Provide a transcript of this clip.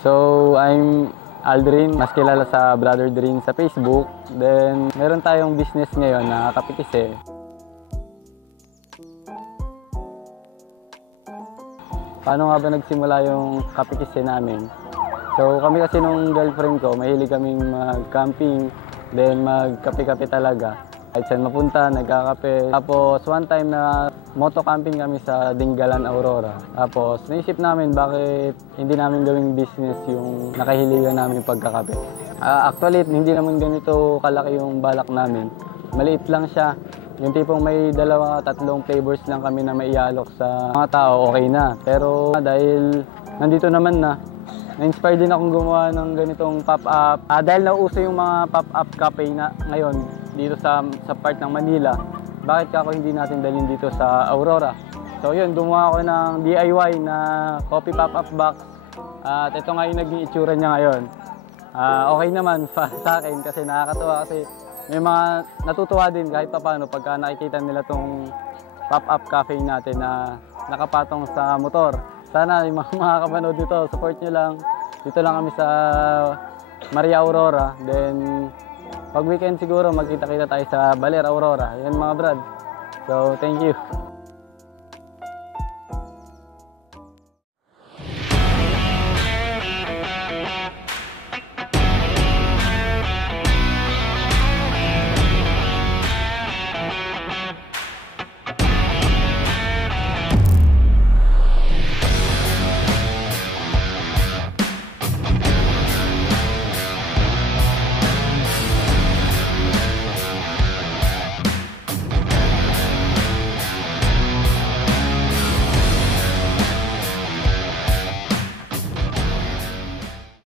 So, I'm Aldrin, mas kilala sa Brother Drin sa Facebook. Then, meron tayong business ngayon na Kapikise. Paano nga ba nagsimula yung Kapikise namin? So, kami kasi nung girlfriend ko, mahilig kaming mag-camping, then magkape-kape talaga. Kahit saan mapunta, nagkakape. Tapos one time na moto-camping kami sa Dingalan, Aurora. Tapos naisip namin bakit hindi namin gawing business yung nakahiligan namin pagkakape. Actually, hindi naman ganito kalaki yung balak namin. Maliit lang siya. Yung tipong may dalawa, tatlong flavors lang kami na maialok sa mga tao, okay na. Pero dahil nandito naman na-inspire din akong gumawa ng ganitong pop-up. Dahil nauuso yung mga pop-up cafe na ngayon dito sa part ng Manila, bakit ako hindi natin dalhin dito sa Aurora? So yun, gumawa ako ng DIY na coffee pop-up box. At ito nga yung naging itsura niya ngayon. Okay naman sa akin kasi nakakatuwa kasi may mga natutuwa din kahit paano pagka nakikita nila tong pop-up cafe natin na nakapatong sa motor. Sana yung mga kapanood dito, support nyo lang. Dito lang kami sa Maria Aurora. Then pag weekend siguro magkita-kita tayo sa Baler Aurora. Yan mga brad. So thank you.